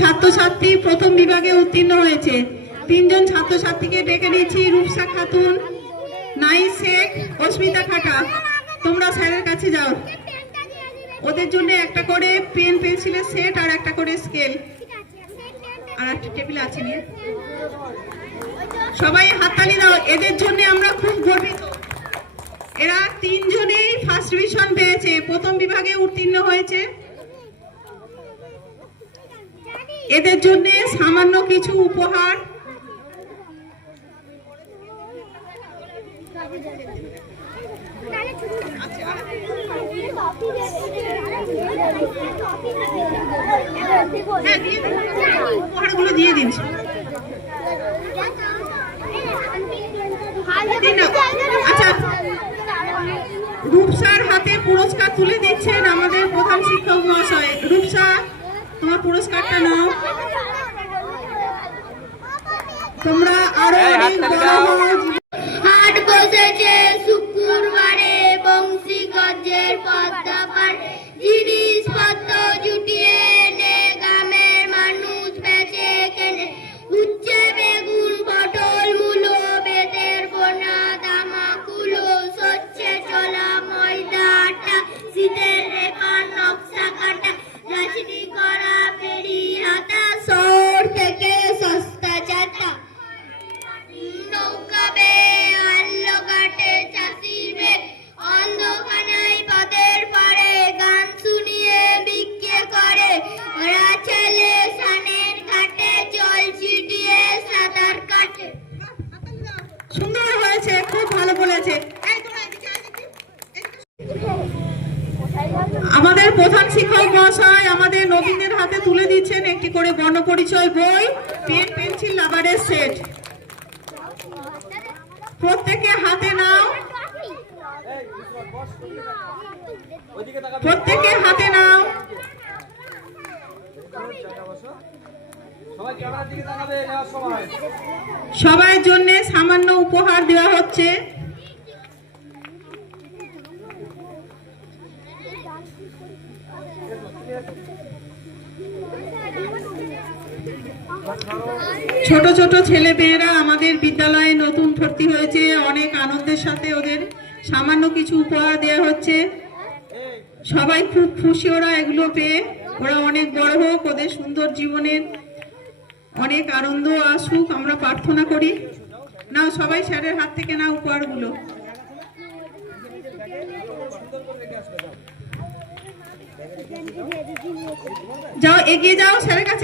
ছাত্রছাত্রী প্রথম বিভাগে উত্তীর্ণ হয়েছে। 3 জন ছাত্রছাত্রীকে ডেকে নিচ্ছি। রূপসা খাতুন, নাইস শেখ, অস্মিতা খাটা। তোমরা স্যারের কাছে যাও। ওদের জন্য একটা করে পেন পেন্সিলের সেট আর একটা করে স্কেল আর একটা টেবিল আছে নিয়ে সবাই হাততালি দাও। এদের জন্য আমরা খুব গর্বিত। এরা 3 জনেই ফার্স্ট ডিভিশন পেয়েছে, প্রথম বিভাগে উত্তীর্ণ হয়েছে। এদের জন্য সামান্য কিছু উপহার। উপহারগুলো দিয়ে দিন। আচ্ছা, রূপসার হাতে পুরস্কার তুলে দিচ্ছেন আমাদের প্রধান শিক্ষক মহাশয়। রূপসা, তোমার পুরস্কারটা নাও। তোমরা আরো অনেক বড় হও। হাট বসেছে শুক্রবারে, বংশীগঞ্জের পদ্মা পার, জিনিসপত্র জুটিয়ে এনে গ্রামের মানুষ বেচে কেনে। উচ্ছে, বেগুন, পটল, মূলো, বেতের বোনা, তামাকুলো, সচ্ছে, চলা, ময়দা, আটা, শীতের রেখা, নকশা কাটা, রাশি করা, পেরি হাতা, শহর থেকে সস্তা চাটা। নৌকা বেয়ে আল্লো ঘাটে চাষি বে, অন্ধকানাই পথের পারে, গান শুনিয়ে বিক্রি করে। ওরা ছেলে সানের ঘাটে জল ছিটিয়ে সাঁতার কাটে। সুন্দর হয়েছে, খুব ভালো বলেছে। আমাদের প্রধান শিক্ষক মহাশয় আমাদের নবীনদের হাতে তুলে দিচ্ছেন একটি করে বর্ণপরিচয় বই, পেন, পেন্সিল, রাবারের সেট। প্রত্যেকে হাতে নাও, প্রত্যেকে হাতে নাও। সবার জন্য সামান্য উপহার দেওয়া হচ্ছে। ছোট ছোট ছেলে মেয়েরা আমাদের বিদ্যালয়ে নতুন ভর্তি হয়েছে, অনেক আনন্দের সাথে ওদের সামান্য কিছু উপহার দেওয়া হচ্ছে। সবাই খুব খুশি ওরা এগুলো পেয়ে। ওরা অনেক বড় হোক, ওদের সুন্দর জীবনের অনেক আনন্দ আসুক আমরা প্রার্থনা করি। নাও সবাই স্যারের হাত থেকে নাও উপহারগুলো। যাও, এগিয়ে যাও স্যারের কাছে।